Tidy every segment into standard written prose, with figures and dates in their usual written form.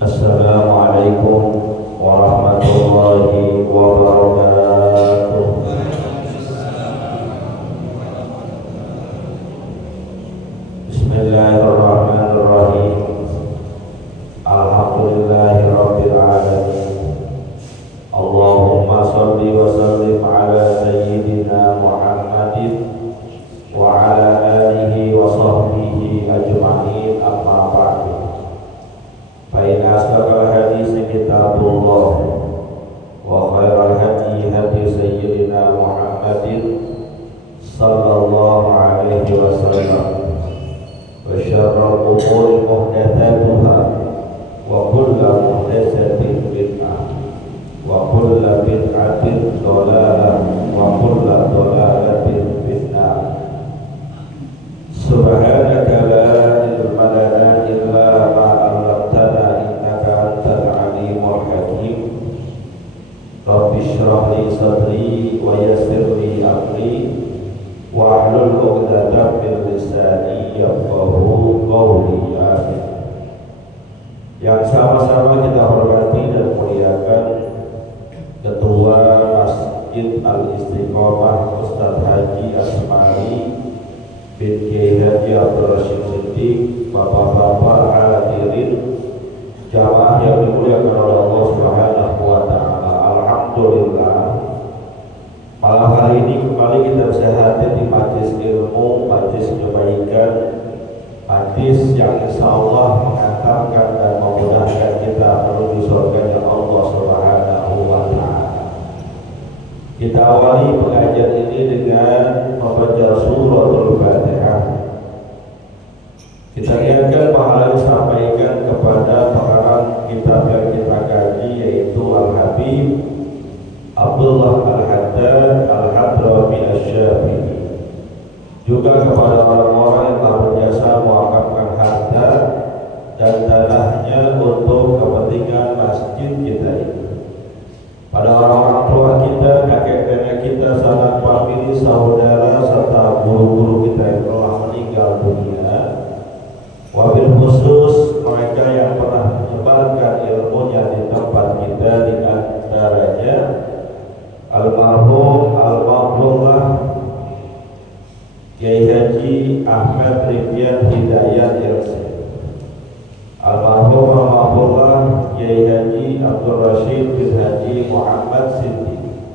Assalamualaikum warahmatullahi wabarakatuh. Bismillahirrahmanirrahim. Alhamdulillahirabbil alamin. Allahumma shalli wa sallim ala sayyidina Muhammadin wa ala alihi wa sahbihi ajma'in, amma ba'du. Fa inna asdaqal hadits kitabullah wa khairal hadi hadi sayyidina Muhammadin sallallahu alaihi wasallam, wa syarrul umuri muhdatsatuha wa kullu muhdatsatin bid'ah wa kullu bid'atin dhalalah wa kullu dhalalatin finnar. Subhanaka la ilma lana illa ma 'allamtana innaka antal alimul hakim. Rabbi shrah li sadri wa yassir li amri wa hlul 'uqdatam min lisani yafqahu qawli. Amin. Yang sama-sama kita hormati dan muliakan Ketua Masjid Al-Istiqomah Ustaz Haji Asmari bin Kiai Haji Abdul Rashid Siddiq, bapak-bapak hadirin jamaah yang dimuliakan oleh Allah Subhanahu wa taala. Alhamdulillah, malam hari ini kembali kita bisa hadir di majlis ilmu, majlis kebaikan, majlis yang insyaallah mengantarkan dan memudahkan kita menuju surga Allah Subhanahu wa taala. Kita awali pengajian ini dengan membaca suratul Fatihah. Kita ingatkan pahala yang disampaikan kepada pengarang kitab yang kita kaji, yaitu Al-Habib Abdullah Al-Haddad Al-Hadrami Asy-Syafi'i. Juga kepada orang-orang yang telah berjasa mewakafkan harta dan tanahnya untuk kepentingan masjid kita ini. Pada orang-orang tua kita, kakek nenek kita, sanak famili, saudara serta guru-guru kita yang telah meninggal dunia. Wabil khusus mereka yang pernah menyebarkan ilmunya di tempat kita, di antaranya almarhum Al-Maqlullah Kiai Haji Ahmad Rifyan Hidayat Irsi, almarhum Al-Maqlullah Kiai Haji Abdul Rashid bin Haji Muhammad Siddiq,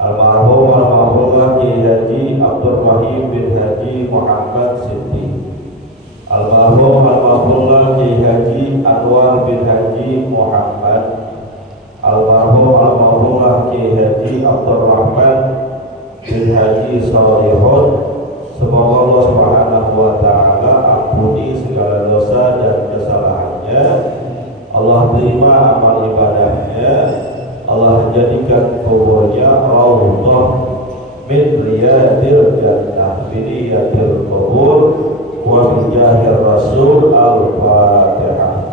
almarhum Al-Maqlullah Kiai Haji Abdul Wahid bin Haji Muhammad Siddiq, almarhum Al-Maqlullah Kiai Haji Anwar bin Haji Muhammad, almarhum Al-Maqlullah Kiai Haji Abdul Rahman bin Haji Salihun. Semoga Allah Subhanahu wa taala ampuni segala dosa dan kesalahannya, Allah terima amal ibadahnya, Allah jadikan kuburnya raudhah min riyadil jannah bi niyatil qubur wa bi jahir rasul. Al-Fatihah.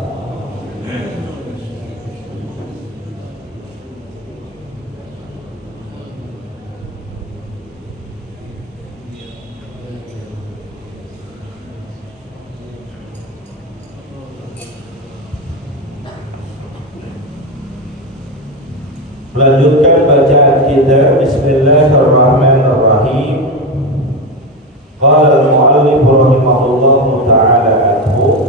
Melanjutkan bacaan kita. Bismillahirrahmanirrahim. Qala al-mu'allif rahimahullahu ta'ala anhu,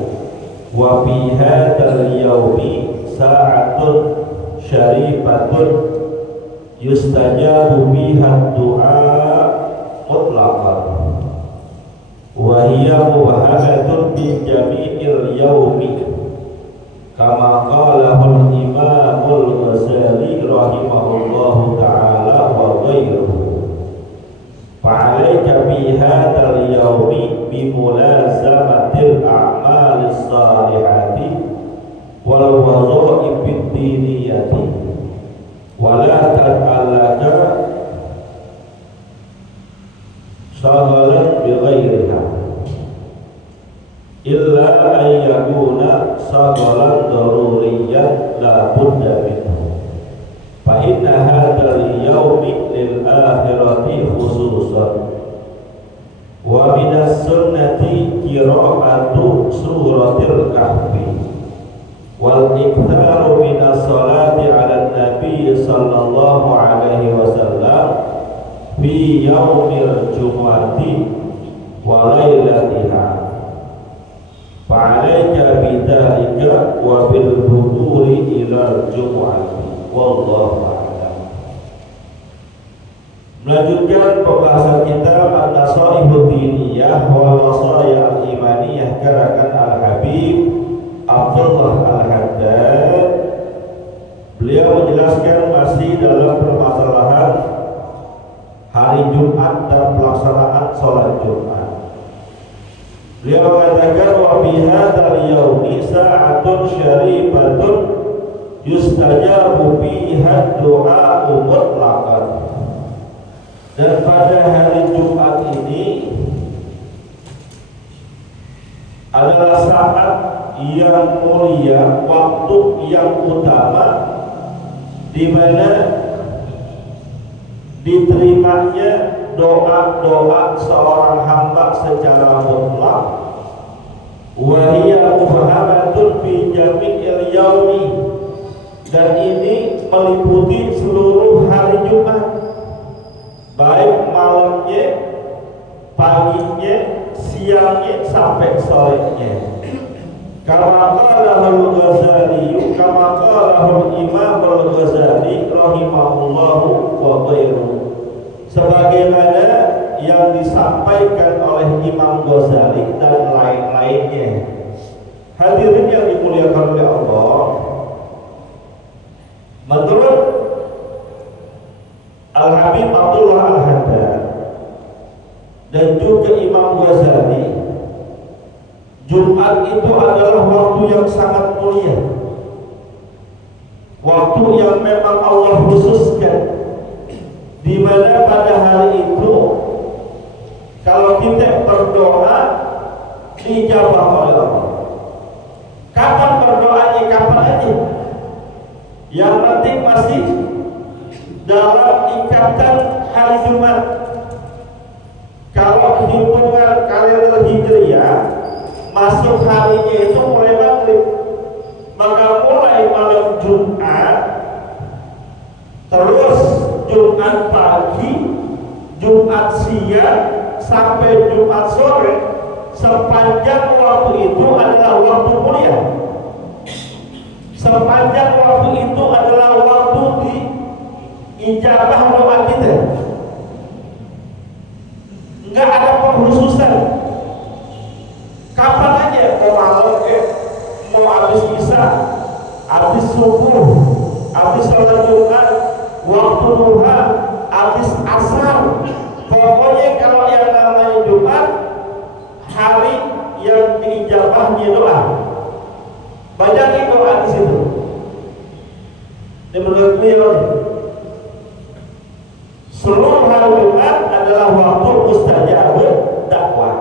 wa fi hadzal yaumi sa'atun syarifatun yustajabu biha du'a mutlaqan wa hiya mubahadatun bi jami'il yaumi kama qalahul Imamul Ghazali rahimahullahu ta'ala wa ghairuhu. Fa'alaika bi hadzal yaumi bi mulazamatil a'malis salihati wal wadha'ifid diniyati wa la ta'allaka shaghalan bi ghairiha illa ayyakuna shaghalan daruriyan la budda minhu. Fa inna hadzal yaumi lil akhirati khususan wa minas sunnati qira'atu suratil kahfi wal iktsaru minas salati 'alan nabi sallallahu alaihi wasallam fi yaumil jumu'ati wa lailatiha. Fa'alaika bidzalika wa bil huduri ila jumu'ati. Wallahu a'lam. Melanjutkan pembahasan kita An-Nasaihud Diniyah wal Wasaya Al-Imaniyah karangan Al-Habib Abdullah Al-Haddad. Beliau menjelaskan masih dalam permasalahan hari Jumat dan pelaksanaan sholat Jumat. Beliau mengatakan wa bi hadzal yaumi sa'atun syarifatun yustajabu fiha du'a mutlaqan. Dan pada hari Jumat ini adalah saat yang mulia, waktu yang utama di mana diterimanya doa-doa seorang hamba secara mutlak. Wa hiya mufahamatun fi jami'il yaumi, dan ini meliputi seluruh hari Jumat, baik malamnya, paginya, siangnya sampai sorenya. Kama qalahul Ghazali, kama qalahul Imam Al-Ghazali rahimahullahu wa ghairuhu, sebagaimana yang disampaikan oleh Imam Ghazali dan lain-lainnya. Hadirin yang dimuliakan oleh Allah, menurut Al-Habib Abdullah Al-Haddad dan juga Imam Ghazali, Jumat itu adalah waktu yang sangat mulia, waktu yang memang Allah khususkan, di mana pada hari itu kalau kita berdoa dijawab oleh Allah. Kapan berdoanya? Kapan aja, yang penting masih dalam ikatan hari Jumat. Kalau hitungan kalender Hijriah, masuk harinya itu mulai maghrib, maka mulai malam Jumat, terus Jumat pagi, Jumat siang sampai Jumat sore, sepanjang waktu itu adalah waktu mulia. Sepanjang waktu itu adalah waktu di ijabah doa kita. Enggak ada pengkhususan. Kapan aja, mau malam mau habis isya, habis subuh, habis sholat Jumat, waktu duha, habis asar. Pokoknya kalau yang namanya Jumat, hari yang diijabahnya doa, banyakin doa di situ. Ini menurut beliau, seluruh hari Jumat adalah waktu mustajab dakwah.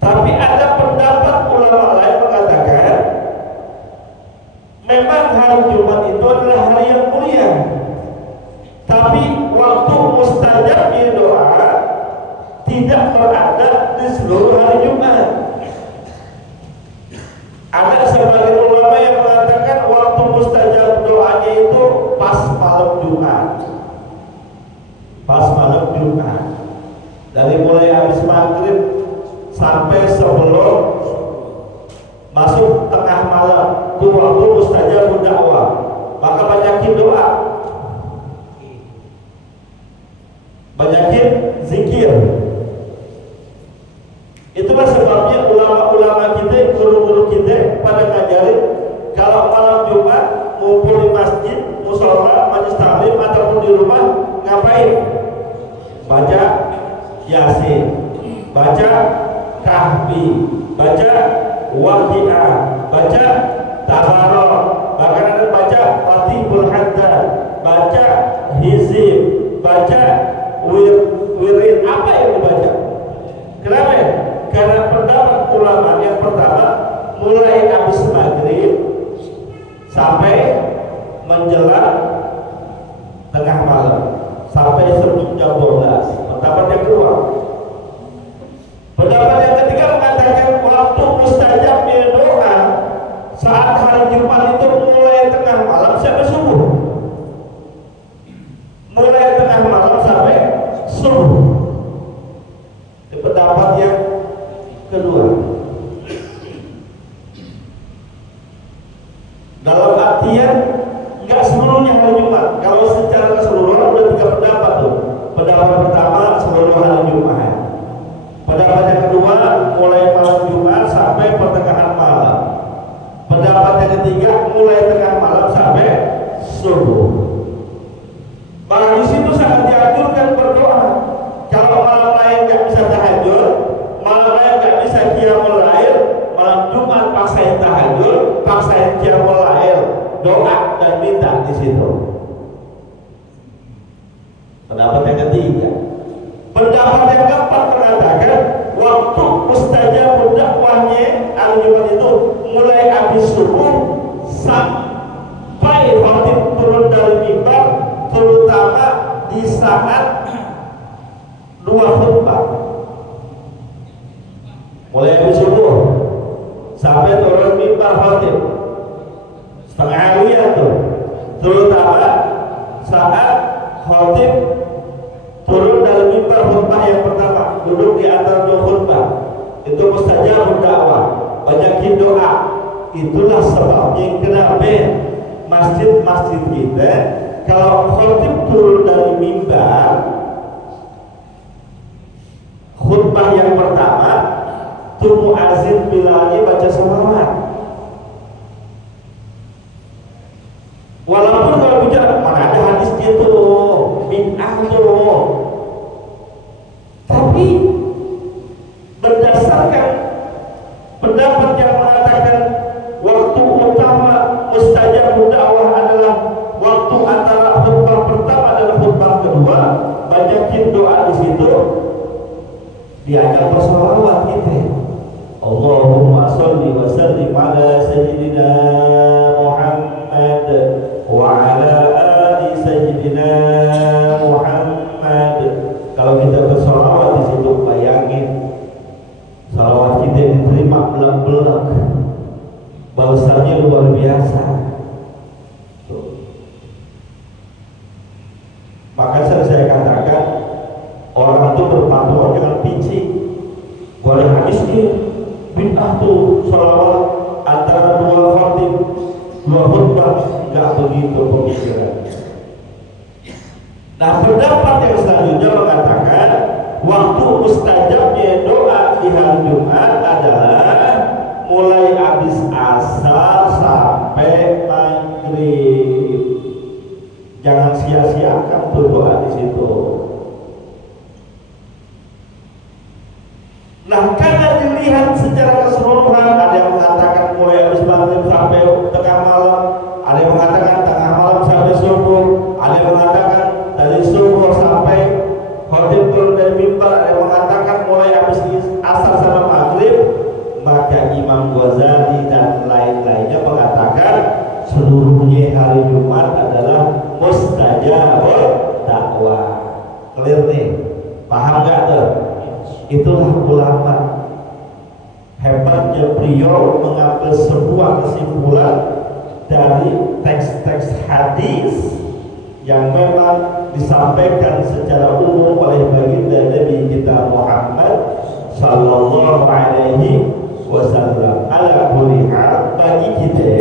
Tapi ada pendapat ulama lain mengatakan memang hari Jumat itu adalah hari yang mulia, tapi waktu mustajabnya doa tidak berada di seluruh hari Jumat. Ada sebagian ulama yang mengatakan waktu mustajab doanya itu pas malam Jumat. Pas malam Jumat, dari mulai habis maghrib sampai sebelum masuk tengah malam, itu waktu mustajab dakwah. Maka banyakin doa, banyakin zikir. Itulah sebabnya ulama-ulama kita, guru-guru kita pada ngajarin kalau malam Jumat ngumpul di masjid, musola, majelis taklim ataupun di rumah, ngapain? Baca Yasin, baca Kahfi, baca Waqi'ah, baca Tabarok, bahkan ada baca Fatihul Haddad, baca Hizib, baca Wirid. Apa yang dibaca? Kenapa? Karena pendapat ulama yang pertama, mulai habis maghrib sampai menjelang tengah malam, sampai sebelum jam 12. Pendapat yang kedua. Pendapat yang ketiga mengatakan waktu mustajabnya doa sebagian, nggak seluruhnya hari Jumat. Kalau secara keseluruhan udah 3 pendapat tuh. Pendapat pertama seluruh hari Jumat. Pendapat yang kedua mulai malam Jumat sampai pertengahan malam. Pendapat yang ketiga mulai tengah malam sampai subuh. Maka di situ sangat dianjurkan berdoa. Kalau malam lain nggak bisa tahajud, malam lain nggak bisa qiyamul lail, malam Jumat paksain tahajud, paksain qiyamul lail, doa dan minta di situ. Pendapat yang ketiga. Pendapat yang keempat mengatakan waktu mustajabud dakwahnya hari Jumat itu mulai habis subuh sampai khatib turun dari mimbar, terutama di saat 2 khutbah. Mulai habis subuh sampai turun mimbar khatib setengah harian tuh, terutama saat khatib turun dari mimbar khutbah yang pertama, duduk di antara 2 khutbah, itu mustajabud dakwah, banyakin doa. Itulah sebabnya kenapa masjid-masjid kita kalau khatib turun dari mimbar khutbah yang pertama tuh muazin bilalnya baca sholawat. Walaupun kalau bicara mana ada hadisnya tuh bid'ah tuh, tapi berdasarkan pendapat yang mengatakan waktu utama mustajabud dakwah adalah waktu antara khutbah pertama dan khutbah kedua, banyakin doa di situ, diajak bersolawat kita. Allahumma sholli wa sallim ala sayyidina Muhammad wa ala ali sayyidina Muhammad. Kalau kita bersolawat di situ, bayangin salawat kita diterima belak-belak, balasannya luar biasa. Maka saya katakan orang itu berpatuan dengan pincik. Boleh habis dia bid'ah tuh salawat antara 2 khatib 2 khutbah, nggak begitu pemikiran. Nah, pendapat yang selanjutnya mengatakan waktu mustajabnya doa di hari Jumat adalah mulai habis asar sampai maghrib. Jangan sia-siakan tuh doa di situ. Nah, karena dilihat secara keseluruhan, ada yang mengatakan mulai habis maghrib sampai tengah malam, ada yang mengatakan tengah malam sampai subuh, ada yang mengatakan dari subuh sampai khatib turun dari mimbar, ada yang mengatakan mulai habis asar sampai maghrib. Maka Imam Ghazali dan lain-lainnya mengatakan seluruhnya hari Jumat adalah mustajabud dakwah. Clear nih? Paham gak tuh? Itulah ulama. Hebatnya beliau mengambil sebuah kesimpulan dari teks-teks hadis yang memang disampaikan secara umum oleh baginda Nabi kita Muhammad sallallahu alaihi wasallam. Ala kulli hal, bagi kita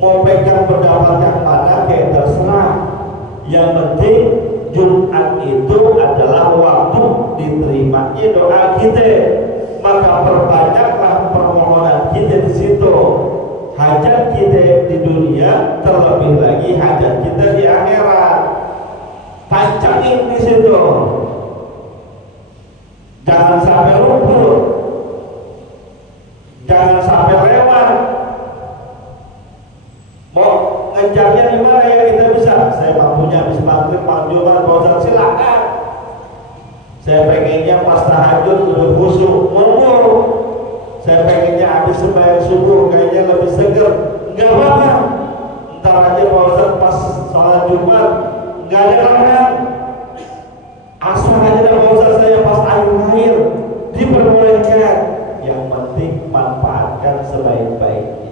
mau pegang pendapat yang mana kayak terserah. Yang penting Jumat itu adalah waktu diterimanya doa kita. Maka perbanyaklah permohonan kita di situ. Hajat kita di dunia, terlebih lagi hajat kita di akhirat. Pancangin di situ. Jangan sampai luput. Jangan sampai lewat. Mau ngejarnya di mana ya kita bisa? Saya mampunya habis maghrib, malam Jumat, Pak, silakan. Saya pengennya pas tahajud udah khusyuk, monggo. Saya pengennya habis sembahyang subuh kayaknya lebih seger, nggak apa-apa. Ntar aja Pak Ustaz pas sholat Jumat nggak ada larangan. Asal aja Pak Ustaz saya pas akhir diperbolehkan. Yang penting manfaatkan sebaik-baiknya.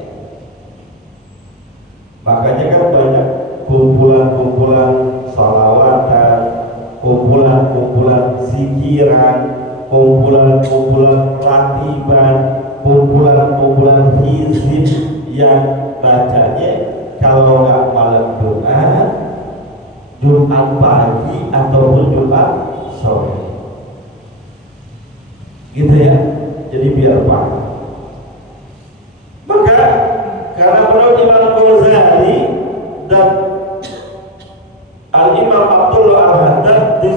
Makanya kan banyak kumpulan-kumpulan salawatan, kumpulan-kumpulan zikiran, kumpulan-kumpulan ratiban, kumpulan-kumpulan hizib yang bacanya kalau nggak malam Jumat, Jumat pagi ataupun Jumat sore, gitu ya. Jadi biar paham. Maka karena menurut Imam Ghazali dan Al-Imam Abdullah Al-Haddad, di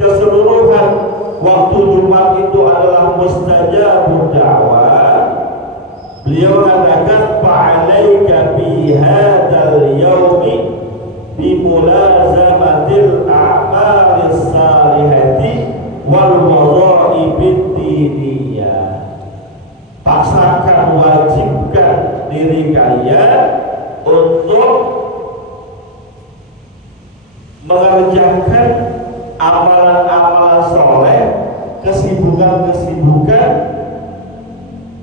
keseluruhan waktu Jumat itu adalah mustajabud da'wah. Beliau mengatakan fa'alaika bi hadzal yaumi bi mulazamatil a'malis salihati wal wadha'ibid diniyah. Paksakan, wajibkan diri kalian untuk mengerjakan amalan-amalan soleh, kesibukan-kesibukan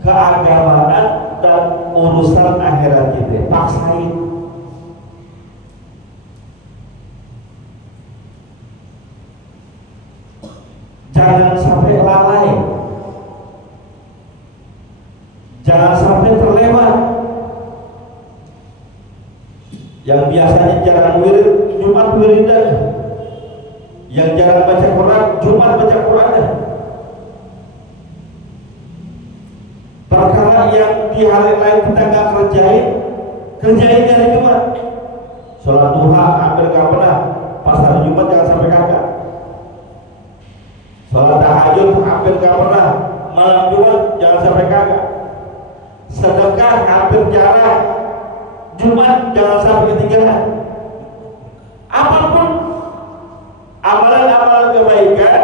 keagamaan dan urusan akhirat kita. Paksain. Jangan sampai lalai, jangan sampai terlewat. Yang biasanya jarang wirid, Jumat wiridan. Yang jarang baca Quran, Jumat baca Quran. Perkara yang di hari lain kita nggak kerjain di hari Jumat. Sholat duha hampir nggak pernah, pas hari Jumat jangan sampai kagak. Sholat tahajud hampir nggak pernah, malam Jumat jangan sampai kagak. Sedekah hampir jarang, Jumat jangan sampai ketinggalan. Apapun amalan-amalan kebaikan,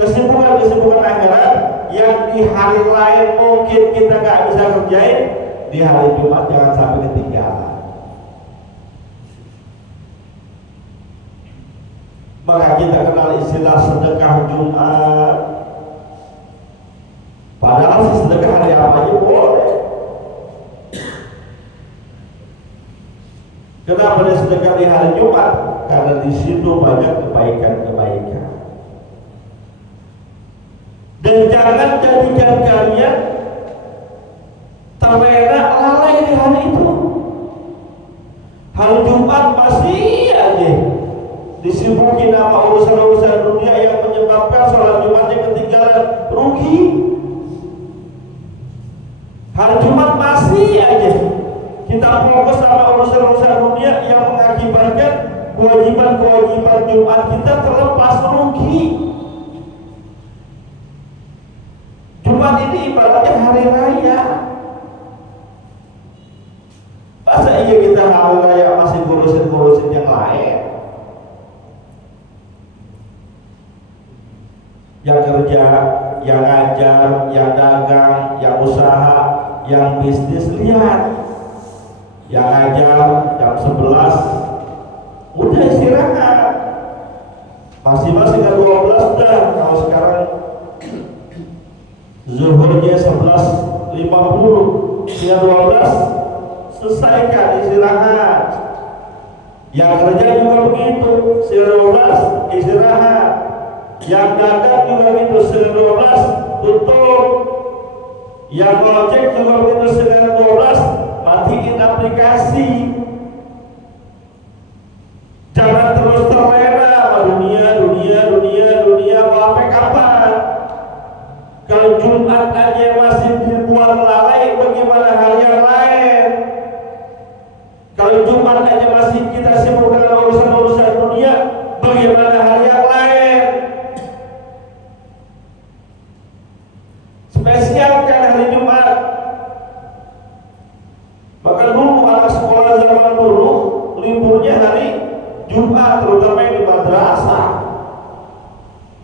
kesibukan-kesibukan akhirat yang di hari lain mungkin kita nggak bisa kerjain, di hari Jumat jangan sampai ketinggalan. Maka kita kenal istilah sedekah Jumat. Padahal sedekah hari apa aja boleh. Kenapa dia sedekah di hari Jumat? Karena di situ banyak kebaikan-kebaikan. Dan jangan jadikan kalian terlena lalai di hari itu. Hari Jumat masih aja disibuki nama urusan-urusan dunia yang menyebabkan sholat Jumatnya ketinggalan, rugi. Hari Jumat masih aja kita fokus sama urusan-urusan dunia yang mengakibatkan kewajiban-kewajiban Jumat kita terlepas, rugi. Jumat ini ibaratnya hari raya. Masa iya kita hari raya masih ngurusin yang lain? Yang kerja, yang ngajar, yang dagang, yang usaha, yang bisnis, lihat. Yang ngajar jam 11 udah istirahat, masing-masing kan 12 dah. Kalau sekarang zuhurnya 11.50, dia 12 selesaikan, istirahat. Yang kerja juga begitu, setengah 12 istirahat. Yang dagang juga begitu, setengah 12 tutup. Yang ngojek juga begitu, setengah 12 matiin aplikasi. Jangan terus terlena dunia mau sampai kapan? Kalau Jumat aja masih dibuat lalai, bagaimana hari yang lain? Kalau Jumat aja masih kita sibuk dengan urusan-urusan dunia, bagaimana hari yang lain? Spesialkan hari Jumat. Maka dulu anak sekolah zaman dulu liburnya hari Jumat, terutama yang di madrasah.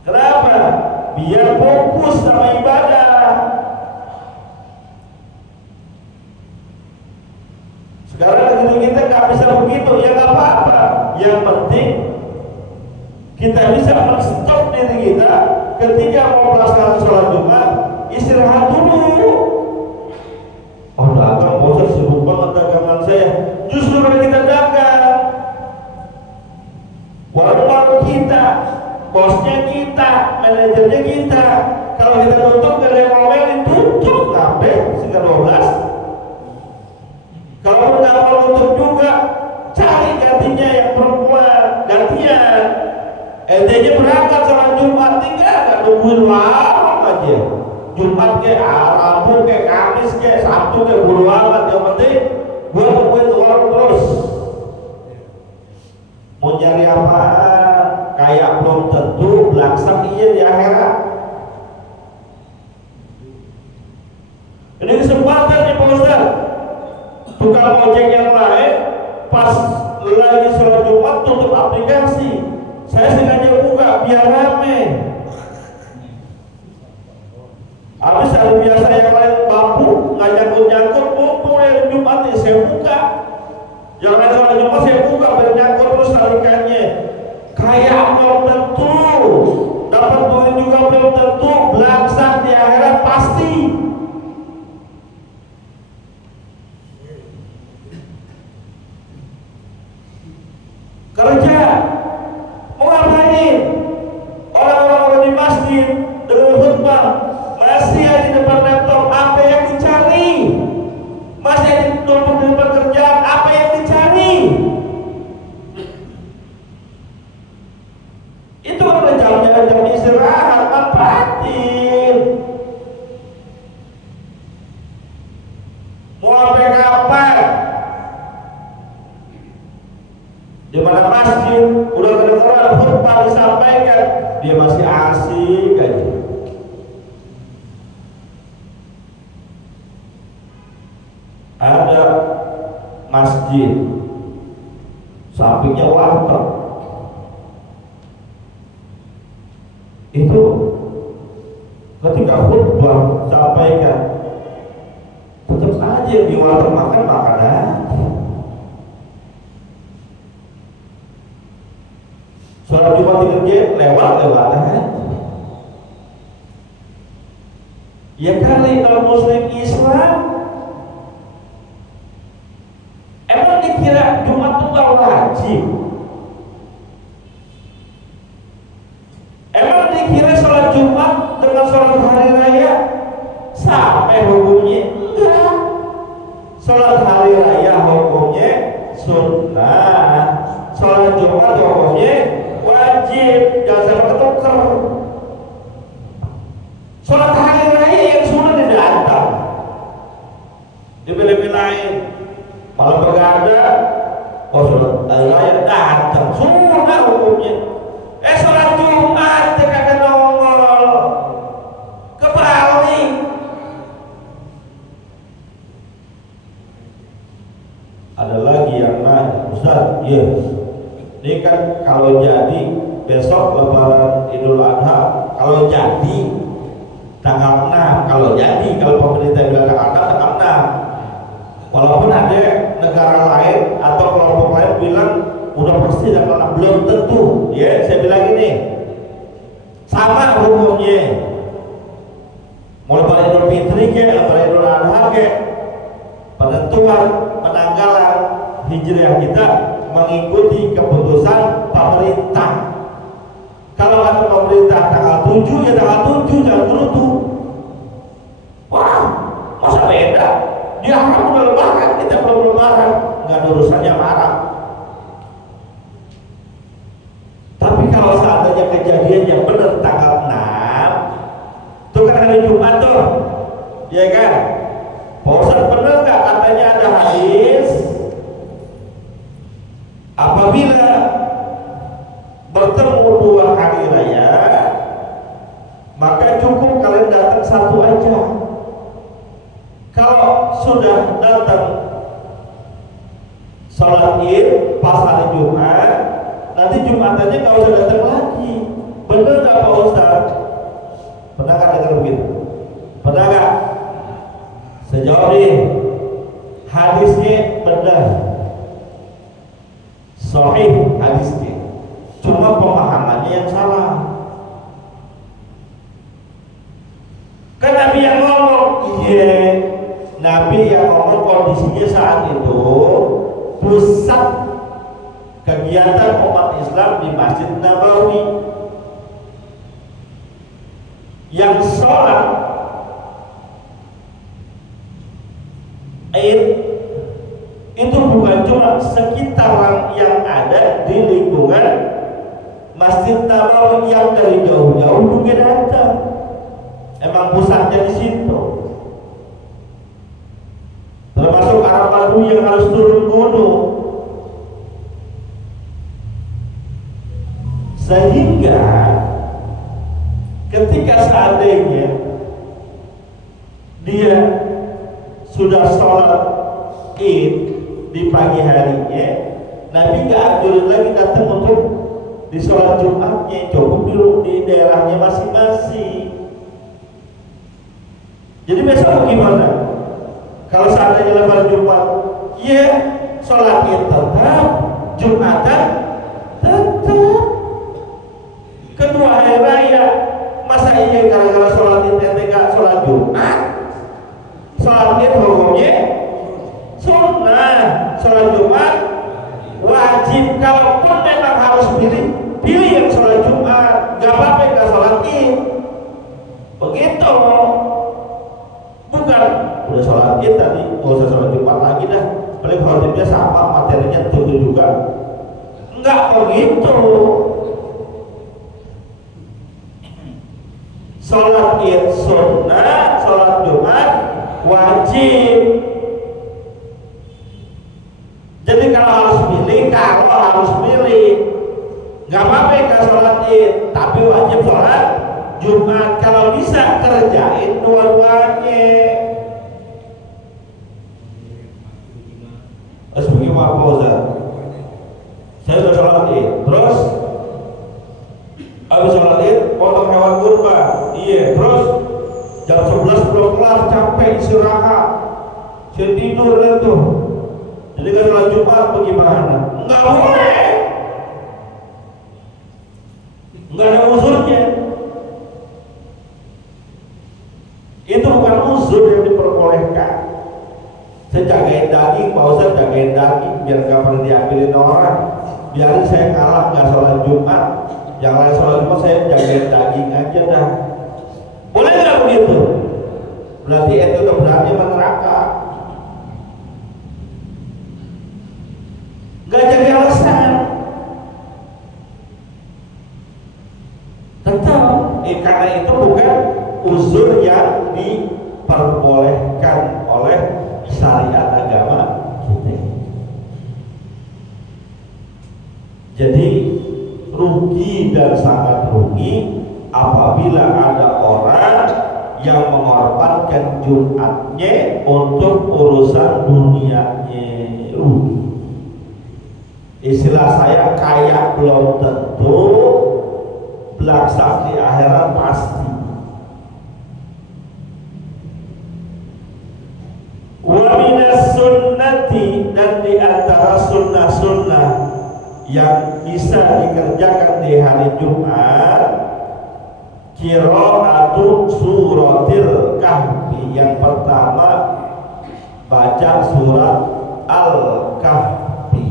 Kenapa? Biar fokus sama ibadah. Sekarang negeri kita nggak bisa begitu, ya nggak apa-apa. Yang penting kita bisa men-stop diri kita ketika mau melaksanakan sholat Jumat, istirahat dulu. Oh, dagang bosan, sibuk banget dagangan saya. Justru kalau kita dagang, warung kita, bosnya kita, manajernya kita. Kalau kita tutup, gak ada yang ngomelin, tutup sampai setengah 12. Kalau nggak Entenya berangkat sholat Jumat tinggal nggak nungguin warung aja. Jumat ke Rabu ke Kamis ke Sabtu ke buru amat, yang penting gua nungguin warung terus. Mau nyari apa? Kayak belum tentu belaksak iya di akhirat. Ini kesempatan nih Pak Ustaz. Tukang ojek yang lain pas lagi sholat Jumat tutup aplikasi. Saya sengaja buka biar rame. Habis hari biasa yang lain mampu nggak nyangkut-nyangkut, mumpung hari Jumat nih saya buka. Yang lain sholat Jumat saya buka biar nyangkut terus tarikannya. Kayak belum tentu, dapat duit juga belum tentu, belaksak di akhirat pasti. Kerja, mau ngapain? Orang-orang di masjid dengan khutbah masih ada di depan laptop, apa yang dicari? Masih ada di depan kerjaan, apa yang dicari? Itu adalah jam-jam istirahat, manfaatin. Mau sampai kapan? Di mana masjid udah kedengeran khutbah disampaikan, dia masih asik aja. Ada masjid sampingnya warteg, itu ketika khutbah sampaikan tetap aja di warteg makan makanan. Sholat Jumat dikerjain lewat kan? Ya kali non muslim Islam emang dikira Jumat itu gak wajib? Emang dikira sholat Jumat dengan sholat hari raya sampai hukumnya? Enggak. Sholat hari raya hukumnya sunnah, sholat Jumat hukumnya wajib, jangan sampai ketukar. Sholat hari raya yang sunnah tidak datang, dibela-belain, malah berganda. Oh sholat hari raya datang, sunnah hukumnya. Sholat Jumat kagak nongol, kebalik. Ada lagi yang nanya, Ustaz, iya. Ini kan kalau jadi besok lebaran Idul Adha, kalau jadi tanggal 6, kalau pemerintah bilang tanggal 6. Walaupun ada negara lain atau kelompok lain bilang udah pasti tanggal 6, belum tentu. Ya, saya bilang ini sama hukumnya. Mau lebaran Idul Fitri ke, lebaran Idul Adha ke, penentuan penanggalan hijriah kita mengikuti keputusan pemerintah. Kalau kata pemerintah tanggal 7 ya tanggal 7, jangan gerutu. Wah, masa beda? Dia harus udah lebaran, kita belum lebaran, nggak ada urusannya marah. Tapi kalau seandainya kejadian yang benar tanggal 6, itu kan hari Jumat tuh, ya kan? Pak Ustaz, benar nggak katanya ada hadis apabila bertemu dua hari raya maka cukup kalian datang satu aja. Kalau sudah datang sholat Id pas hari Jumat, nanti Jumatannya nggak usah datang lagi. Benar nggak Pak Ustaz? Pernah nggak dengar begitu? Pernah nggak? Sejauh ini hadisnya benar, sahih hadisnya, cuma pemahamannya yang salah. Kan Nabi yang ngomong, iya, Nabi yang ngomong kondisinya saat itu pusat kegiatan umat Islam di Masjid Nabawi, yang sholat Id itu bukan cuma sekitaran yang ada di lingkungan Masjid Nabawi yang dari jauh-jauh juga datang. Emang pusatnya di situ. Termasuk Arab Badui yang harus turun gunung. Sehingga ketika seandainya dia sudah sholat Id di pagi harinya, Nabi nggak anjurin lagi datang untuk di sholat Jumatnya, cukup di daerahnya masing-masing. Jadi besok gimana? Kalau seandainya lebaran Jumat, ya sholat Id tetap, Jumatan tetap. Kedua hari raya, masa iya gara-gara sholat Id ente gak sholat Jumat? Sholat Id hukumnya sunnah, sholat Jumat wajib. Kalaupun memang harus pilih yang sholat Jumat, gak apa-apa gak sholat Id. Begitu. Bukan udah sholat Id tadi, gak usah sholat Jumat lagi dah. Paling khotibnya sama, materinya itu juga. Enggak begitu. Sholat Id sunnah, sholat Jumat wajib. Jadi kalau harus pilih, nggak apa-apa kan sholat Id, tapi wajib sholat Jumat. Kalau bisa kerjain dua-duanya. Terus bagaimana Pak? Saya sudah sholat Id, terus habis sholat Id potong hewan kurban. Iya, terus jam 11 belum kelar, capek istirahat, saya tidur deh tuh. Jadi kan sholat Jumat bagaimana? Enggak boleh, enggak ada uzurnya. Itu bukan uzur yang diperbolehkan. Saya jagain daging, Pak Ustaz jagain daging biar gak pernah diambilin orang. Biarin saya kalah gak sholat Jumat, yang lain sholat Jumat saya jagain daging aja dah. Boleh nggak begitu? Berarti itu berarti neraka. Nggak jadi alasan. Tetap, karena itu bukan uzur yang diperbolehkan oleh syariat agama kita. Jadi rugi dan sangat rugi apabila ada orang yang mengorbankan Jumatnya untuk urusan dunianya. Rugi. Istilah saya kaya belum tentu, belaksak di akhirat pasti. Wa minas sunnati, dan di antara sunnah-sunnah yang bisa dikerjakan di hari Jumat, qiraatu suratil kahfi. Yang pertama baca surat Al-Kahfi.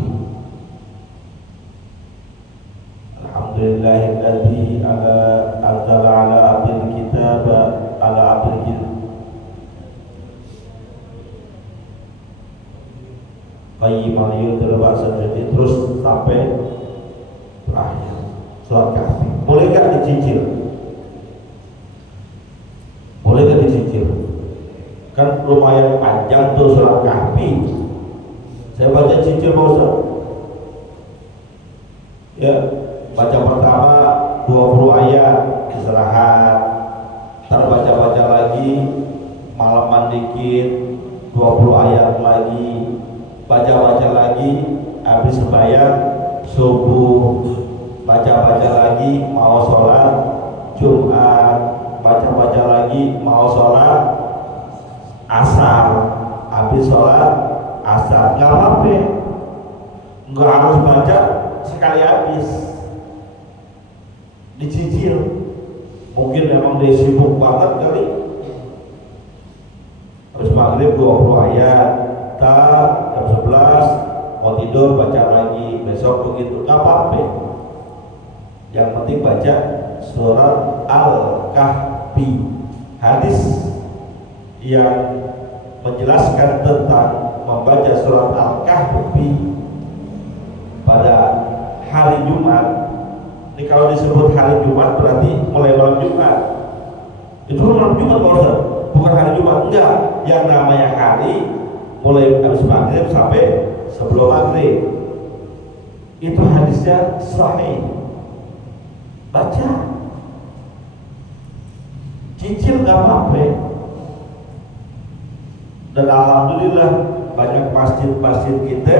Alhamdulillahilladzi anzala ala abdil kitab ala abdil qayyiman yudhra. Jadi terus sampai terakhir surat Kahfi. Boleh gak dicicil? Boleh gak dicicil? Kan lumayan panjang tuh surat Kahfi. Saya baca cicil Pak Ustaz. Ya, baca pertama 20 ayat istirahat, ntar baca lagi malaman dikit 20 ayat lagi, baca lagi habis sembahyang subuh, baca lagi mau sholat Jumat, baca lagi mau sholat asar, habis sholat asar. Nggak apa-apa, nggak harus baca sekali habis, dicicil. Mungkin memang dia sibuk banget kali, habis maghrib 20 ayat, tar jam 11 mau tidur baca lagi, besok begitu, nggak apa-apa. Yang penting baca surat Al-Kahfi. Hadis yang menjelaskan tentang membaca surat Al-Kahfi pada hari Jumat ini kalau disebut hari Jumat berarti mulai malam Jumat. Itu kan malam Jumat Pak Ustaz, bukan hari Jumat. Enggak, yang namanya hari mulai habis maghrib sampai sebelum maghrib. Itu hadisnya sahih. Baca, cicil gak apa-apa. Dan alhamdulillah banyak masjid-masjid kita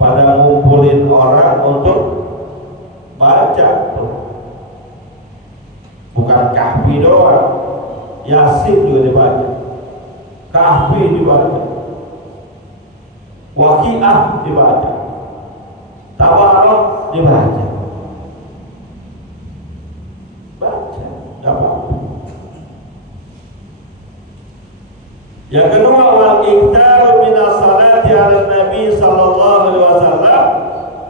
pada ngumpulin orang untuk baca. Bukan kahfi doang, Yasin juga dibaca, kahfi dibaca, Waqiah dibaca, Tabarok dibaca. Baca, gak apa-apa. Yang kedua, wal iktaru minas salati ala Nabi sallallahu alaihi wasallam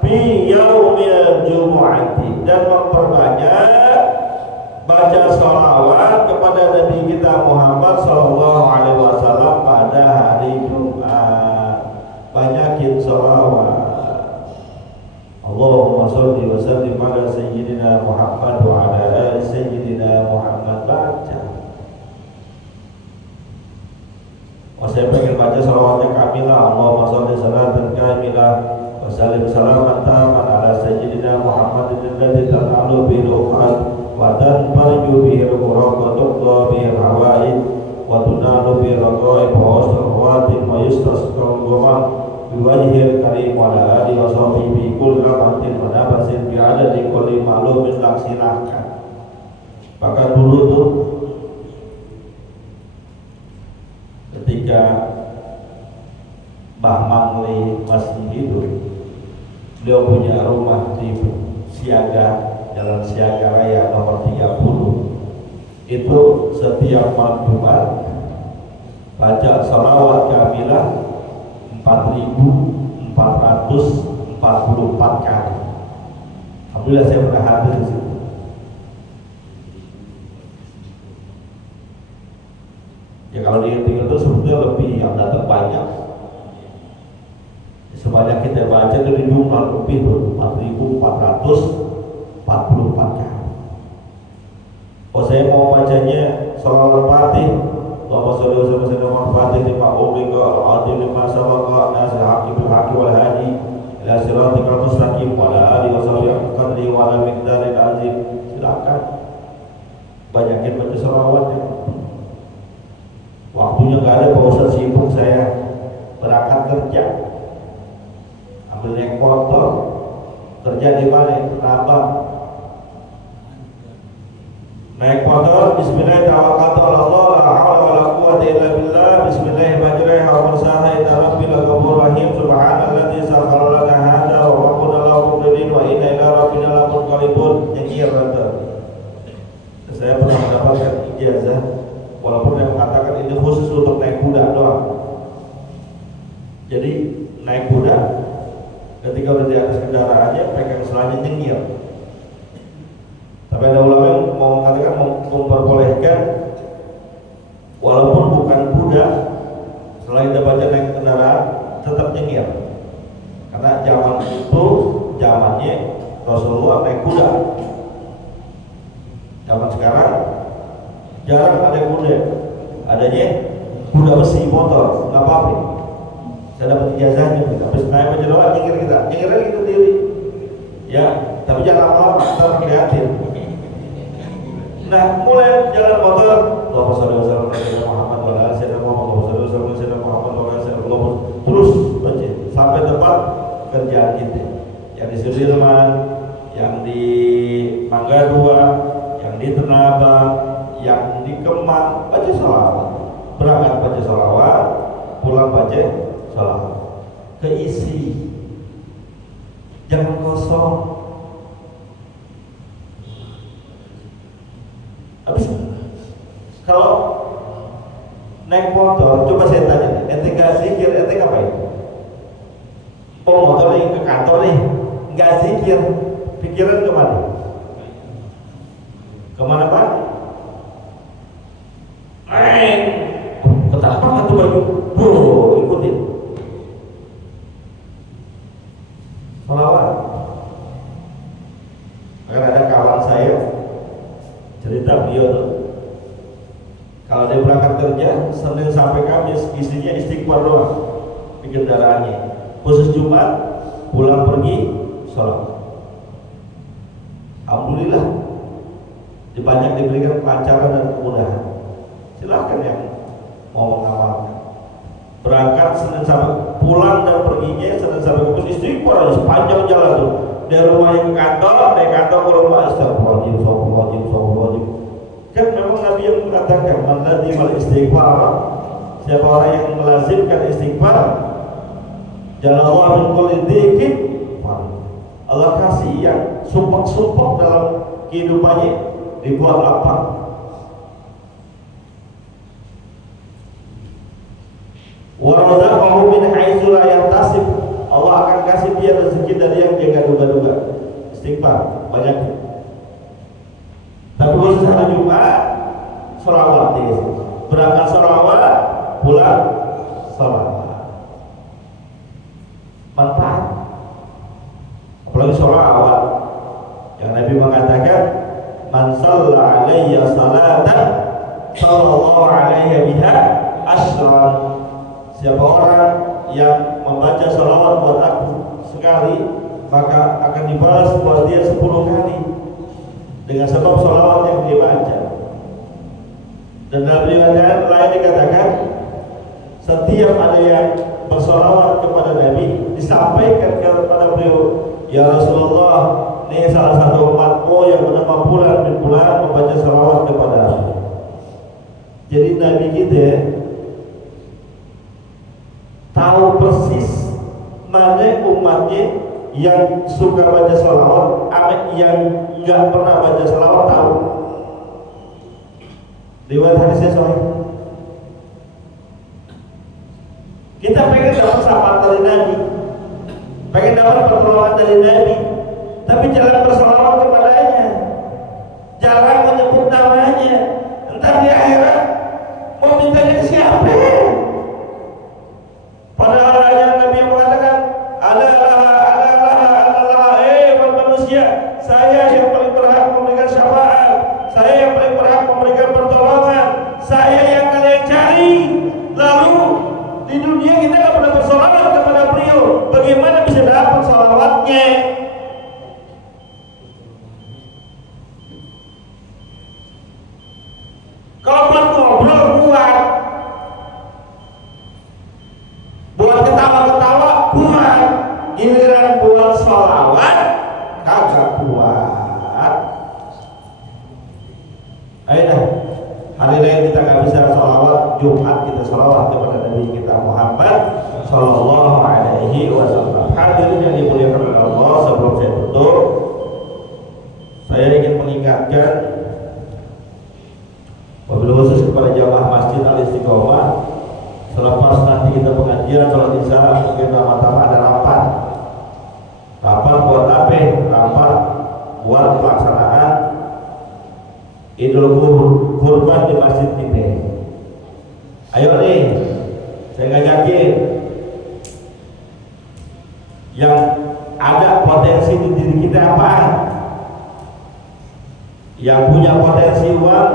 fi yaumil jumu'ati, dan memperbanyak baca sholawat kepada Nabi kita Muhammad sallallahu alaihi wasallam pada hari Jumat. Banyakin sholawat. Allahumma sholli wa sallim ala sayyidina Muhammad wa ala ali sayyidina Muhammad. Baca. Saya pengen baca salawatnya kamilah. Allahumma sholli salatan kamilah wa sallim salaman taman ala sayyidina Muhammadin alladzi tan'alu bil uqad wa tanfarju bihi al-qurab wa tuqda bihi al-hawaid wa tunalu bihi al-ghaib wa husnul khawatim wa yustasqa al-ghamam bi wajhil karim wa ala alihi wa sahbihi bi kulli rahmatin wa nafasin bi adadi kulli ma'lumin lak. Silahkan. Maka dulu tuh ketika Mbah Mangli masih hidup, beliau punya rumah di Siaga, Jalan Siaga Raya nomor 30. Itu setiap malam Jumat baca salawat kamilah 4.444 kali. Alhamdulillah saya pernah hadir di situ. Ya kalau dihitung itu sebetulnya lebih, yang datang banyak. Sebanyak kita baca itu di jumlah lebih tuh 4.444 kali. Oh, saya mau bacanya sholawat Fatih. Allahumma sholli wa sallim ala Fatih lima ughliqa al-adil lima sabaqa nasir haqqi bil haqqi wal hadi ila siratikal mustaqim wa ala alihi wa sahbihi qadri wa ala miqdaril azim. Silakan banyakin baca sholawatnya. Waktunya nggak ada, Pak Ustaz sibuk, saya berangkat kerja, ambil naik motor, kerja di mana? Kenapa? Naik motor, bismillahirrahmanirrahim, la haula wala quwwata illa billah, bismillahirrahmanirrahim, wa sallallahu rabbil ghafurur rahim, subhanalladzi sakhkhara lana hadza wa rabbuna lahu muqtadin wa inna ila rabbina lamunqalibun. Nyengir kata. Saya pernah mendapatkan ijazah, walaupun yang mengatakan ini khusus untuk naik kuda doang. Jadi naik kuda, ketika udah di atas kendaraannya pegang selanya nyengir. Tapi ada ulama yang mau mengatakan, memperbolehkan walaupun bukan kuda, selain baca naik kendaraan tetap nyengir. Karena zaman itu zamannya Rasulullah naik kuda. Zaman sekarang jarang ada kuda, adanya kuda besi motor, nggak apa-apa. Saya dapat ijazahnya, habis naik menjelaskan nyengir kita sendiri, ya. Tapi jangan lama-lama, kita prihatin. Nah, mulai jalan motor, Allahumma sholli wa sallim ala Muhammad wa ala sayyidina Muhammad, Allahumma sholli wa sallim ala sayyidina Muhammad wa ala sayyidina Muhammad, terus baca sampai tempat kerjaan kita. Yang di Sudirman, yang di Mangga 2, yang di Tanabang, yang di Kemang, baca sholawat. Berangkat baca sholawat, pulang baca sholawat. Keisi, jangan kosong. Habis kalau naik motor, coba saya tanya, ente gak zikir, ente ngapain? Oh, motor lagi ke kantor nih, nggak zikir, pikiran kemana? Kemana Pak? Ketat banget tuh baju, ikutin. Salawat. Senin sampai Kamis isinya istighfar doang di kendaraannya. Khusus Jumat pulang pergi sholat. Alhamdulillah banyak diberikan kelancaran dan kemudahan. Silahkan yang mau mengamalkan. Berangkat Senin sampai pulang dan perginya Senin sampai Kamis istighfar sepanjang jalan tuh. Dari rumahnya ke kantor, dari kantor ke rumah astagfirullahaladzim, astagfirullahaladzim. Kan memang Nabi yang mengatakan man lazimal istighfar, siapa orang yang melazimkan istighfar, jalallahu min kulli dzikrin, Allah kasih yang sumpah-sumpah dalam kehidupannya dibuat lapang. Wa razaqahu min haitsu la yahtasib, Allah akan kasih dia rezeki dari yang dia gak duga-duga. Istighfar banyak. Tapi khusus hari Jumat sholawat ya. Berangkat sholawat, pulang sholawat. Manfaat. Apalagi sholawat yang Nabi mengatakan man shalla alayya salatan sallallahu alaihi biha asyran. Siapa orang yang membaca sholawat buat aku sekali, maka akan dibalas buat dia 10 kali dengan sebab sholawat yang dia baca. Dan dalam riwayat lain dikatakan setiap ada yang bersolawat kepada Nabi disampaikan kepada beliau, ya Rasulullah, ini salah satu umatmu yang bernama Fulan bin Fulan membaca sholawat kepada aku. Jadi Nabi kita tahu persis mana umatnya yang suka baca sholawat, yang nggak pernah baca sholawat tahu. Riwayat hadisnya sahih. Kita pengen dapat syafaat dari Nabi, pengen dapat pertolongan dari Nabi, tapi jarang bersolawat kepadanya, jarang menyebut namanya. Entar di akhirat mau mintanya ke siapa? Padahal hanya Nabi yang mengatakan adalah manusia, saya yang paling berhak memberikan syafaat, saya yang paling berhak memberikan pertolongan, saya yang kalian cari. Lalu di dunia kita nggak pernah bersolawat kepada beliau, bagaimana bisa dapat solawatnya? Kalau buat ngobrol buat ketawa-ketawa buat, giliran buat sholawat kagak buat. Ayo dah, hari lain kita nggak bisa sholawat, Jumat kita sholawat kepada Nabi kita Muhammad Sallallahu Alaihi Wasallam. Hadirin yang dimuliakan oleh Allah, sebelum saya tutup, saya ingin mengingatkan wabil khusus kepada jamaah Masjid Al Istiqomah. Selepas nanti kita pengajian sholat isya, mungkin pertama ada rapat. Rapat buat apa? Rapat buat pelaksanaan Idul Kurban di masjid kita. Ayo nih, saya ngajakin yang ada potensi di diri kita apa? Yang punya potensi uang,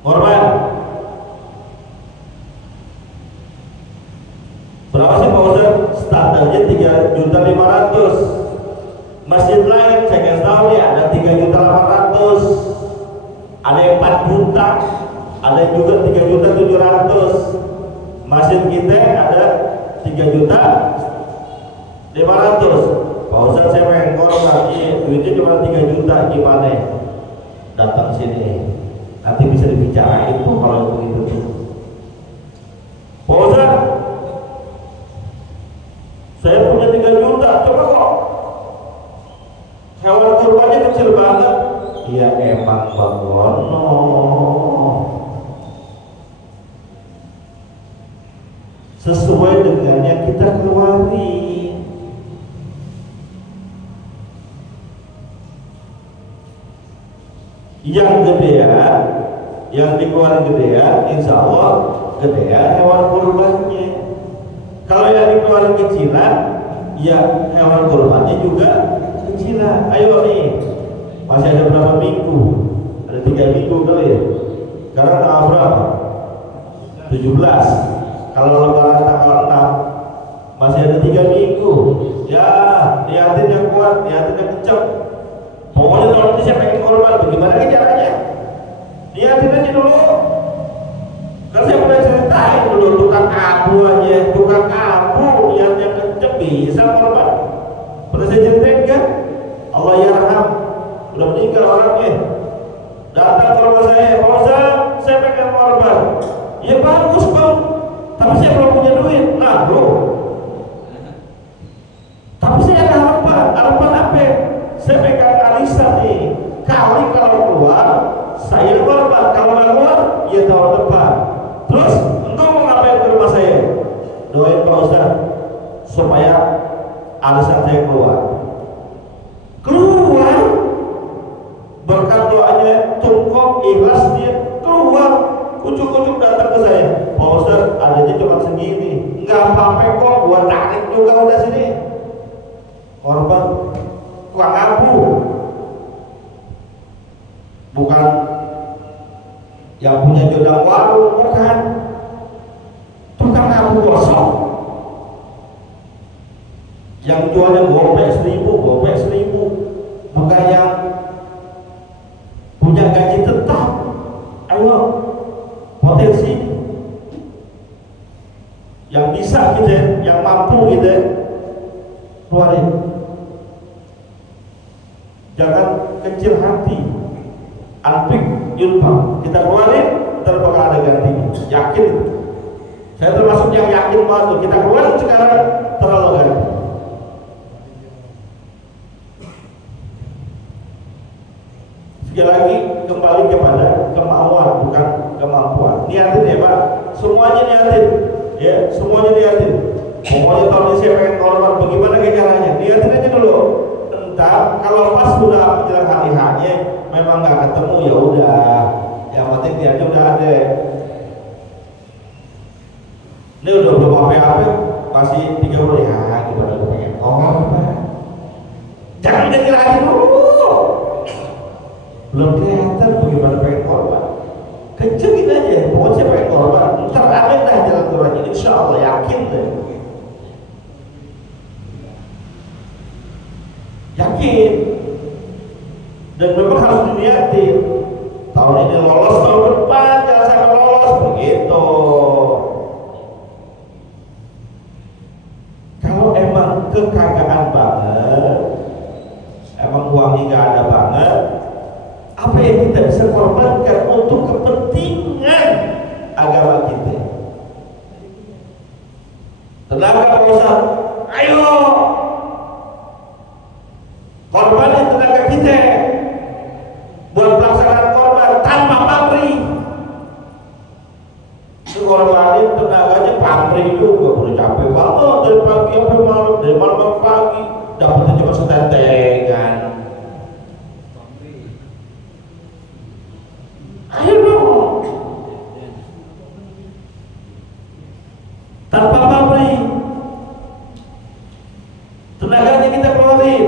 korban. Berapa sih Pak Ustaz? Standarnya 3.500.000. Masjid lain saya kasih tahu ya, ada 3.800.000, ada yang 4 juta, ada yang juga 3.700.000. Masjid kita ada 3.500.000. Pak Ustaz saya pengen korban, duitnya cuma 3 juta, gimana? Datang sini, nanti bisa dibicarain tuh kalau begitu tuh. Pak Ustaz, saya punya 3 juta, coba kok hewan kurbannya kecil banget. Ya emang bagono. Sesuai dengan yang kita keluarin. Yang gedean, yang dikeluarin gedean, insya Allah gedean hewan kurbannya. Kalau yang dikeluarin kecilan, ya hewan kurbannya juga kecilan. Ayo nih, masih ada berapa minggu? Ada 3 minggu kali ya. Sekarang tanggal berapa? 17. Kalau lebaran tanggal 6 masih ada 3 minggu. Ya, niatin yang kuat, niatin yang kenceng. Pokoknya tahun ini saya pengen korban. Bagaimana caranya? Niatin aja dulu. Kan saya pernah ceritain dulu tukang abu aja, tukang abu niatnya kenceng bisa korban. Pernah saya ceritain kan? Allah yarham, udah meninggal orangnya. Datang ke rumah saya, Pak Ustaz, saya pengen korban. Ya bagus bang, tapi saya belum punya duit. Nah bro, tapi saya ada harapan. Harapan apa? Saya pegang arisan nih. Kali kalau keluar, saya korban. Kalau nggak keluar, ya tahun depan. Terus, engkau mau ngapain ke rumah saya? Doain Pak Ustaz supaya arisan saya keluar. Keluar, berkat doanya tungkok ikhlas dia keluar. Ucuk-ucuk datang ke saya, Pak Ustaz adanya cuma segini. Nggak apa-apa kok, gua tarik juga udah sini. Korban tukang abu, bukan yang punya jodang warung, bukan tukang abu gosok yang jualnya gopek 1.000, bukan yang punya gaji tetap. Ayo, potensi yang bisa gitu, yang mampu gitu, keluarin. Jangan kecil hati. Anpik yulfam, kita keluarin, ntar bakal ada gantinya. Yakin. Saya termasuk yang yakin banget. Kita keluarin sekarang, terlalu ganti. Sekali lagi kembali kepada kemauan, bukan kemampuan. Niatin ya Pak, semuanya niatin. Ya, semuanya niatin. Pokoknya tahun ini saya pengen korban. Bagaimana caranya? Niatin aja dulu. Entar kalau pas sudah menjelang hari H-nya memang nggak ketemu, ya udah. Yang penting niatnya udah ada. Ini udah belum apa-apa, masih 30 ya. Gimana gue pengen korban? Jangan dengar aja dulu. Belum kelihatan bagaimana pengen korban. Kencengin aja, pokoknya saya pengen korban. Ntar ada dah jalan keluarnya, insya Allah, yakin deh. Yakin. Dan memang harus diniatin. Tahun ini lolos, tahun depan jangan sampai lolos, begitu. Kalau emang kekagaan banget, emang uangnya gak ada banget, apa yang kita bisa korbankan untuk kepentingan agama kita? Tenaga Pak Ustaz, ayo korbanin tenaga kita buat pelaksanaan korban tanpa pamrih. Korbanin tenaganya pamrih juga, udah capek banget dari pagi sampai malam, dari malam sampai pagi, dapetnya cuma setentengan. Ayo dong, tanpa pamrih, tenaganya kita keluarin.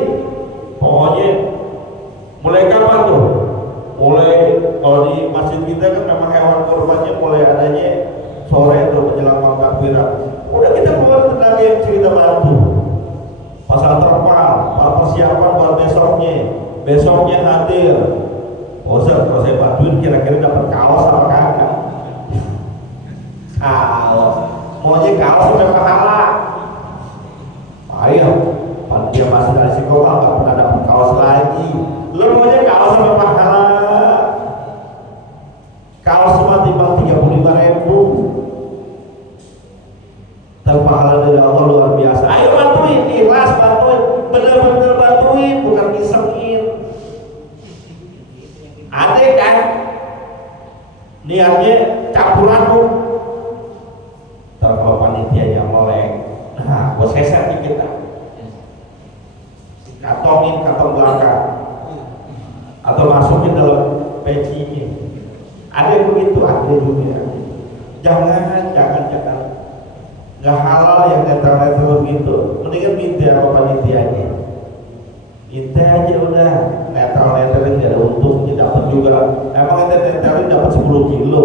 Pokoknya mulai kapan tuh? Mulai kalau di masjid kita kan memang hewan kurbannya mulai adanya sore tuh menjelang malam takbiran. Udah kita keluar tenaga yang bisa kita bantu. Pasang terpal, persiapan buat besoknya hadir. Ustaz, kalau saya bantuin kira-kira dapat kaos apa kagak? Kaos, maunya kaos sampai pahala. Ayo, dia masih dari sekolah nggak pernah dapat kaos lagi. Lo maunya kaos sampai pahala. Kaos cuma timbang 35.000. Tapi pahala dari Allah luar biasa. Ayo bantuin, ikhlas bantuin, benar-benar bantuin, bukan ngisengin. Ada kan niatnya campur aduk. Ntar kalau panitianya melek, nah gue seser dikit lah, kantong belakang atau masukin dalam pecinya. Ada yang begitu, ada juga. Jangan nggak halal yang netral begitu. Mendingan minta apa panitianya, minta aja udah. Netral nggak ada untungnya, dapat juga. Emang kita netralin dapat 10 kilo.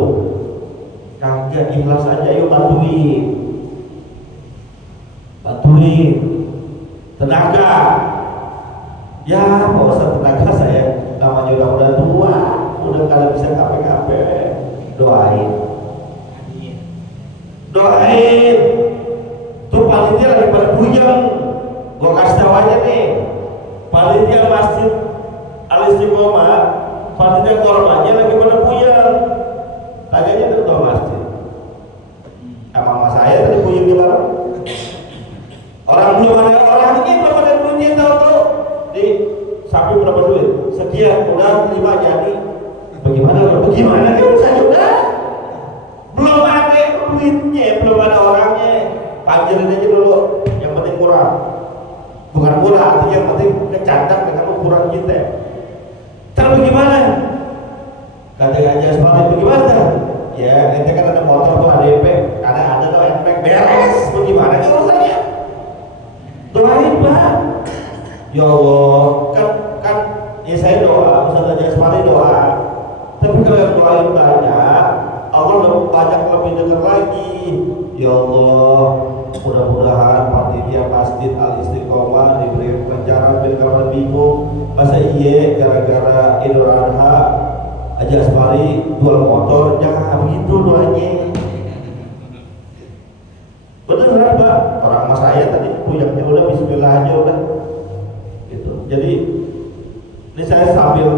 kagak, ikhlas aja, yuk bantuin tenaga. Ya Pak Ustaz, tenaga saya namanya udah tua, udah kada bisa kape-kape. Doain tuh panitia lagi pada puyeng. Gua kasih tahu aja nih, panitia masjid Al-Istiqomah, panitia korbannya lagi pada puyeng. Tanyanya tuh ketua masjid, mama saya tadi puyeng di mana? Orang belum ada duitnya, tahu di sapi berapa duit? Sekian, udah terima jadi. Bagaimana kan saya udah belum ada duitnya, belum ada orangnya. Panjerin aja dulu, yang penting murah. Bukan murah, artinya yang penting kecandang dengan ukuran kita. Terus bagaimana? Katanya aja seperti bagaimana? Ya, ente kan ada motor tuh ADP, ada tuh NPEK beres. Bagaimana sih urusannya? Doain Pak. Ya Allah, kan ya saya doa, Ustaz Jasmani doa. Tapi kalau yang doain banyak, Allah banyak lebih dekat lagi. Ya Allah, mudah-mudahan panitia Masjid Al-Istiqomah diberi kelancaran biar kapan bingung. Masa iya gara-gara Idul Adha aja Jasmani jual motor, jangan begitu doanya. Beneran Pak, orang mas saya tadi punyanya udah bismillah aja udah gitu. Jadi ini saya sambil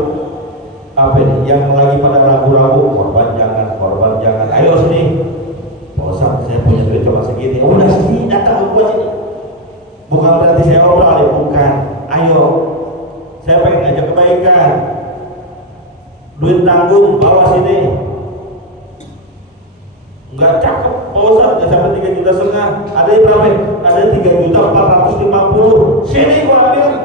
apa nih yang lagi pada ragu-ragu, korban jangan, ayo sini Pak Ustaz, saya punya duit cuma segini. Udah sini, datang ke gua sini. Bukan berarti saya obrol ya, bukan. Ayo, saya pengen ngajak kebaikan. Duit tanggung bawa sini. Enggak cakep Pak Ustaz, ya sampai 3,5 juta. Ada yang berapa? Ada 3.450.000. Sini gua ambil.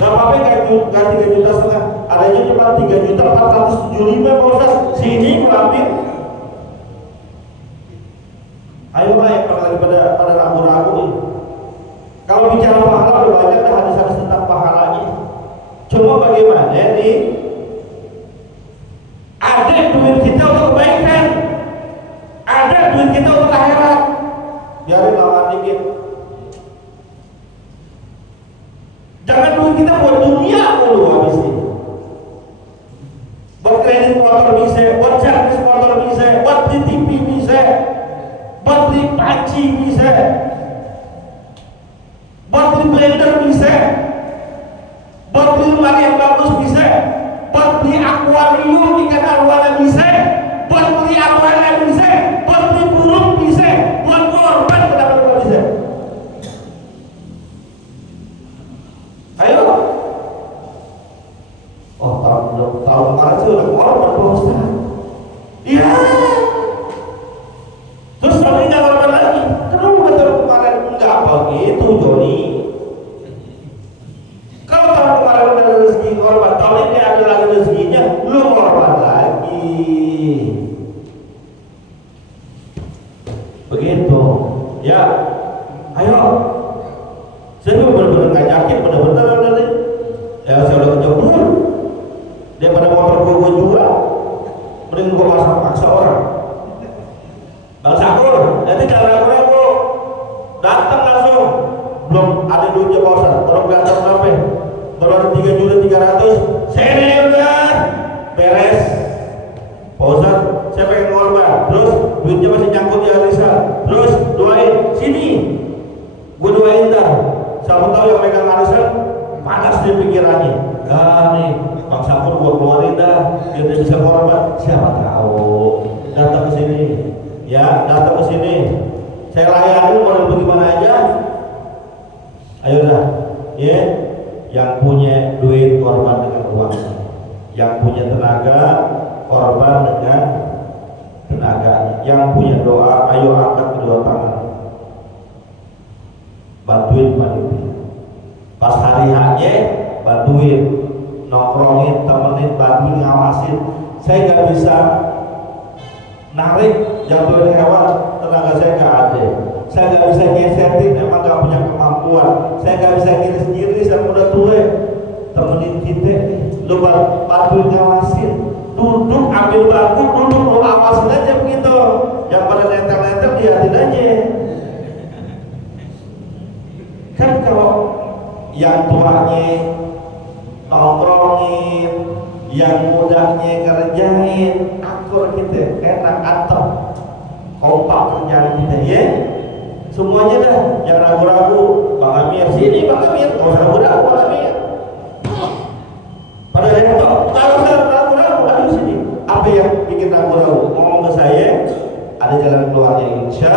Gak apa-apa, gak 3,5 juta. Adanya cuma 3.475.000 Pak Ustaz. Sini gua ambil. Ayo lah yang lagi pada ragu-ragu nih. Kalau bicara pahala udah banyak dah hadis-hadis tentang pahalanya. Cuma bagaimana nih? Ada duit kita untuk kebaikan, ada duit kita untuk akhirat. Biarin lawan dikit. Jangan duit kita buat dunia mulu habisnya. Buat kredit motor bisa, buat servis motor bisa, buat beli TV bisa, buat beli panci bisa, buat beli blender bisa, buat beli lemari yang bagus bisa, buat beli akuarium ikan arowana bisa, buat beli arowana bisa, buat beli burung bisa, buat korban kenapa tidak bisa? Ayo. Oh, tahun kemarin sih udah korban Pak Ustaz. Iya. Terus Joni nggak korban lagi. Kenapa tahun kemarin enggak begitu Joni? Kalau tahun kemarin udah ada rezeki korban, tahun ini ada lagi rezekinya, lu korban lagi. Begitu. Ya. Ayo. Saya juga benar-benar nggak yakin, benar-benar udah nih. Ya saya udah kejebur. Daripada motor gue jual, mending gue paksa orang. Bang Sakur, nanti jangan ragu-ragu, datang langsung. Belum ada duitnya Pak Ustaz, tolong datang berapa? Baru ada 3.300.000. Sini udah beres. Pak Ustaz, saya pengen ngorban. Terus duitnya masih nyangkut di arisan. Terus doain sini, gue doain dah. Siapa tahu yang megang arisan panas di pikirannya. Nih Bang Sakur gua keluarin dah, biar dia bisa korban. Siapa tahu datang ke sini, ya datang ke sini. Saya layani mau bagaimana aja. Ayo dah, ya. Yang punya duit korban dengan uang, yang punya tenaga korban dengan tenaga, yang punya doa, ayo angkat kedua tangan, bantuin panitia. Pas hari hanya bantuin. Nongkrongin, temenin, bantuin, ngawasin. Saya nggak bisa narik jatuhin hewan, tenaga saya nggak ada. Saya nggak bisa ngesetin, emang nggak punya kemampuan. Saya nggak bisa ngiris sendiri, saya udah tua. Temenin kita, lu bantuin ngawasin. duduk ambil bangku, duduk lu awasin aja begitu. Yang pada nenteng-nenteng liatin aja. Kan kalau yang tuanya nongkrongin, yang mudanya ngerjain, akur kita enak atau kompak kerjaan kita ya. Semuanya dah, jangan ragu-ragu. Bang Amir sini, Bang Amir, nggak usah ragu-ragu Bang Amir. Pada rektor, nggak usah ragu-ragu, ayo sini. Apa yang bikin ragu-ragu? Ngomong ke saya, ada jalan keluarnya insya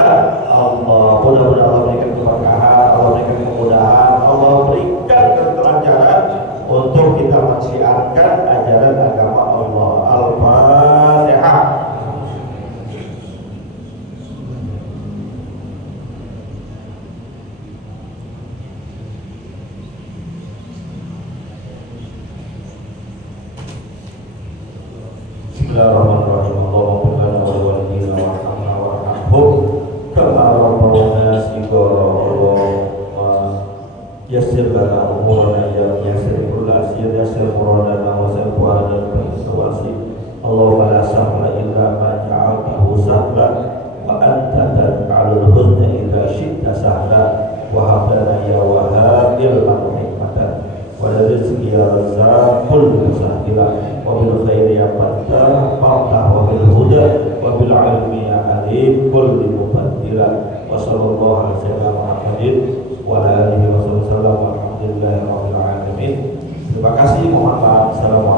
Allah. Mudah-mudahan Allah berikan keberkahan, Allah berikan kemudahan, Allah berikan kelancaran untuk kita mensiarkan ajaran agama Allah. Al-Fatihah. Bismillahirrahmanirrahim. Allahumma lana wa walidina warhamna warhamhum kama rabbawna shighara. Allahumma yassir lana umurana ya yassir kullu asir yassir muradana wa sal fuadana tawasi. Allahumma la sahla illa ma ja'altahu sahla wa anta taj'alul huzna idza syi'ta sahla wa hab lana ya wahhab ilman hikmatan wa rizqi ya razzaq kullu sahila wa bil khairi ya fattah fattah wa bil huda wa bil ilmi ya alim kulli mubaddila wa sallallahu alaihi wasallam Muhammadin wa ala alihi wa sallam walhamdulillahi rabbil alamin. Terima kasih, mohon maaf. Assalamualaikum.